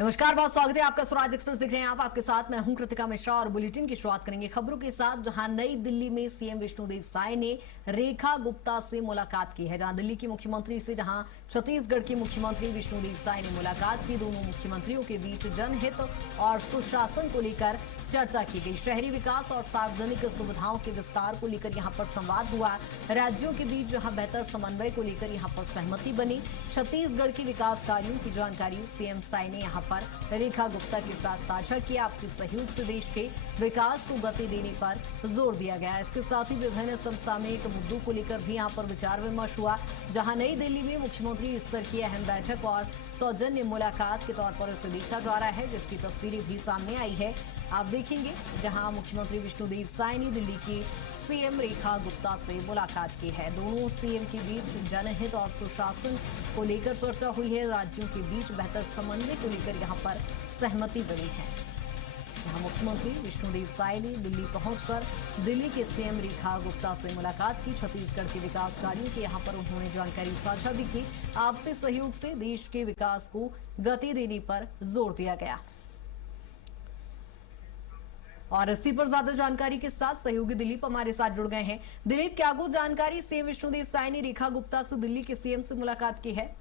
नमस्कार, बहुत स्वागत है आपका। स्वराज एक्सप्रेस देख रहे हैं आप। आपके साथ मैं हूं कृतिका मिश्रा और बुलेटिन की शुरुआत करेंगे खबरों के साथ, जहां नई दिल्ली में सीएम विष्णुदेव साय ने रेखा गुप्ता से मुलाकात की है। जहां दिल्ली की मुख्यमंत्री से जहां छत्तीसगढ़ के मुख्यमंत्री विष्णुदेव साय ने मुलाकात की। दोनों मुख्यमंत्रियों के बीच जनहित और सुशासन को लेकर चर्चा की गई। शहरी विकास और सार्वजनिक सुविधाओं के विस्तार को लेकर यहां पर संवाद हुआ। राज्यों के बीच जहां बेहतर समन्वय को लेकर यहां पर सहमति बनी। छत्तीसगढ़ के विकास कार्यों की जानकारी सीएम साय ने यहां पर रेखा गुप्ता के साथ साझा किया। आपसी सहयोग से देश के विकास को गति देने पर जोर दिया गया। इसके साथ ही विभिन्न समसामयिक मुद्दों को लेकर भी यहां पर विचार विमर्श हुआ। जहां नई दिल्ली में मुख्यमंत्री स्तर की अहम बैठक और सौजन्य मुलाकात के तौर पर इसे देखा जा रहा है, जिसकी तस्वीरें भी सामने आई है। आप देखेंगे जहां मुख्यमंत्री विष्णुदेव साय ने दिल्ली की सीएम रेखा गुप्ता से मुलाकात की है। दोनों सीएम के बीच जनहित और सुशासन को लेकर चर्चा हुई है। राज्यों के बीच बेहतर समन्वय को लेकर यहां पर सहमति बनी है। यहां मुख्यमंत्री विष्णुदेव साय ने दिल्ली पहुंचकर दिल्ली के सीएम रेखा गुप्ता से मुलाकात की। छत्तीसगढ़ के विकास कार्यों की यहां पर उन्होंने जानकारी साझा भी की। आपसी सहयोग से देश के विकास को गति देने पर जोर दिया गया। और इसी पर ज्यादा जानकारी के साथ सहयोगी दिलीप हमारे साथ जुड़ गए हैं। दिलीप, क्या कुछ जानकारी सीएम विष्णुदेव साय ने रेखा गुप्ता से दिल्ली के सीएम से मुलाकात की है?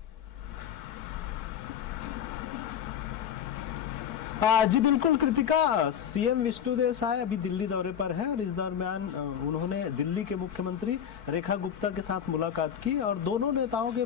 जी बिल्कुल कृतिका, सीएम विष्णुदेव साय अभी दिल्ली दौरे पर है और इस दरमियान उन्होंने दिल्ली के मुख्यमंत्री रेखा गुप्ता के साथ मुलाकात की और दोनों नेताओं के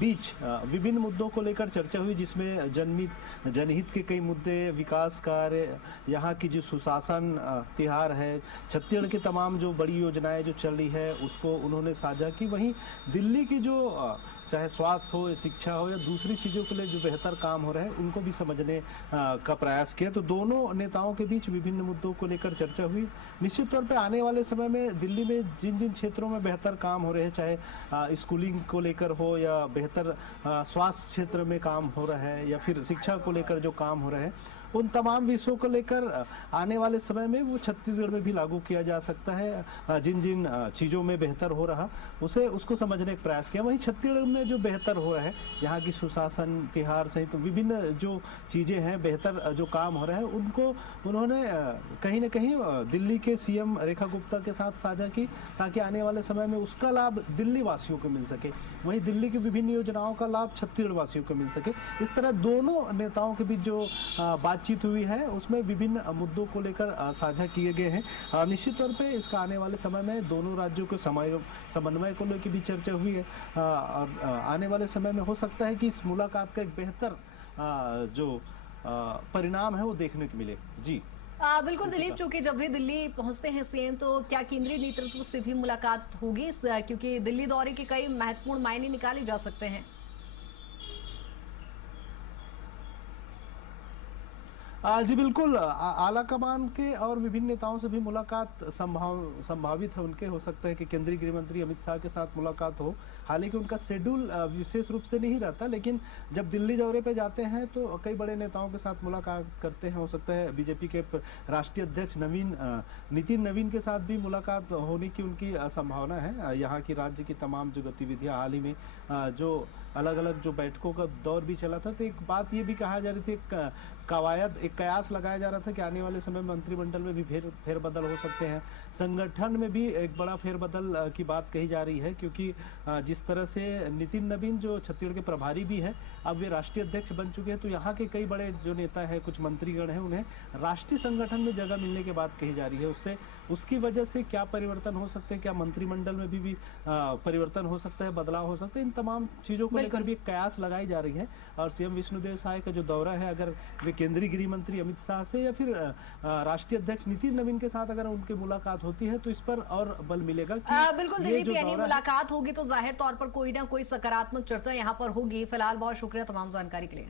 बीच विभिन्न मुद्दों को लेकर चर्चा हुई, जिसमें जनहित के कई मुद्दे, विकास कार्य, यहाँ की जो सुशासन तिहार है, छत्तीसगढ़ की तमाम जो बड़ी योजनाएं जो चल रही है उसको उन्होंने साझा की। वहीं दिल्ली की जो चाहे स्वास्थ्य हो, शिक्षा हो या दूसरी चीजों के लिए जो बेहतर काम हो रहे हैं उनको भी समझने का प्रयास किया। तो दोनों नेताओं के बीच विभिन्न मुद्दों को लेकर चर्चा हुई। निश्चित तौर पे आने वाले समय में दिल्ली में जिन जिन क्षेत्रों में बेहतर काम हो रहे हैं, चाहे स्कूलिंग को लेकर हो या बेहतर स्वास्थ्य क्षेत्र में काम हो रहा है या फिर शिक्षा को लेकर जो काम हो रहे हैं, उन तमाम विषयों को लेकर आने वाले समय में वो छत्तीसगढ़ में भी लागू किया जा सकता है। जिन जिन चीजों में बेहतर हो रहा उसको समझने का प्रयास किया। वहीं छत्तीसगढ़ में जो बेहतर हो रहा है, यहाँ की सुशासन तिहार सहित तो विभिन्न जो चीजें हैं, बेहतर जो काम हो रहा है, उनको उन्होंने कहीं न कहीं दिल्ली के सीएम रेखा गुप्ता के साथ साझा की, ताकि आने वाले समय में उसका लाभ दिल्ली वासियों को मिल सके, वहीं दिल्ली की विभिन्न योजनाओं का लाभ छत्तीसगढ़ वासियों को मिल सके। इस तरह दोनों नेताओं के बीच जो बातचीत हुई है उसमें विभिन्न मुद्दों को लेकर साझा किए गए हैं। निश्चित तौर पे इसका आने वाले समय में दोनों राज्यों के समन्वय को लेकर भी चर्चा हुई है और आने वाले समय में हो सकता है कि इस मुलाकात का एक बेहतर जो परिणाम है वो देखने को मिले। जी बिल्कुल दिलीप, चूंकि जब भी दिल्ली पहुंचते हैं सीएम, तो क्या केंद्रीय नेतृत्व से भी मुलाकात होगी? क्योंकि दिल्ली दौरे के कई महत्वपूर्ण मायने निकाले जा सकते हैं। जी बिल्कुल, आलाकमान के और विभिन्न नेताओं से भी मुलाकात संभावित है। उनके हो सकता है कि केंद्रीय गृह मंत्री अमित शाह के साथ मुलाकात हो। हालांकि उनका शेड्यूल विशेष रूप से नहीं रहता, लेकिन जब दिल्ली दौरे पे जाते हैं तो कई बड़े नेताओं के साथ मुलाकात करते हैं। हो सकता है बीजेपी के राष्ट्रीय अध्यक्ष नितिन नवीन के साथ भी मुलाकात होने की उनकी संभावना है। यहाँ की राज्य की तमाम जो गतिविधियाँ, हाल ही में जो अलग अलग जो बैठकों का दौर भी चला था, तो एक बात ये भी कहा जा रही थी, एक कयास लगाया जा रहा था कि आने वाले समय में मंत्रिमंडल में भी फेरबदल हो सकते हैं। संगठन में भी एक बड़ा फेरबदल की बात कही जा रही है, क्योंकि जिस तरह से नितिन नवीन जो छत्तीसगढ़ के प्रभारी भी हैं, अब वे राष्ट्रीय अध्यक्ष बन चुके हैं, तो यहाँ के कई बड़े जो नेता हैं, कुछ मंत्रीगण हैं, उन्हें राष्ट्रीय संगठन में जगह मिलने की बात कही जा रही है। उसकी वजह से क्या परिवर्तन हो सकते हैं, क्या मंत्रिमंडल में भी परिवर्तन हो सकता है, बदलाव हो सकता है, इन तमाम चीजों को लेकर भी कयास लगाई जा रही है। और सीएम विष्णुदेव साय का जो दौरा है, अगर वे केंद्रीय गृह मंत्री अमित शाह से या फिर राष्ट्रीय अध्यक्ष नितिन नवीन के साथ अगर उनकी मुलाकात होती है, तो इस पर और बल मिलेगा कि बिल्कुल दिलीप, यानी मुलाकात होगी तो जाहिर तौर पर कोई ना कोई सकारात्मक चर्चा यहाँ पर होगी। फिलहाल बहुत शुक्रिया तमाम जानकारी के लिए।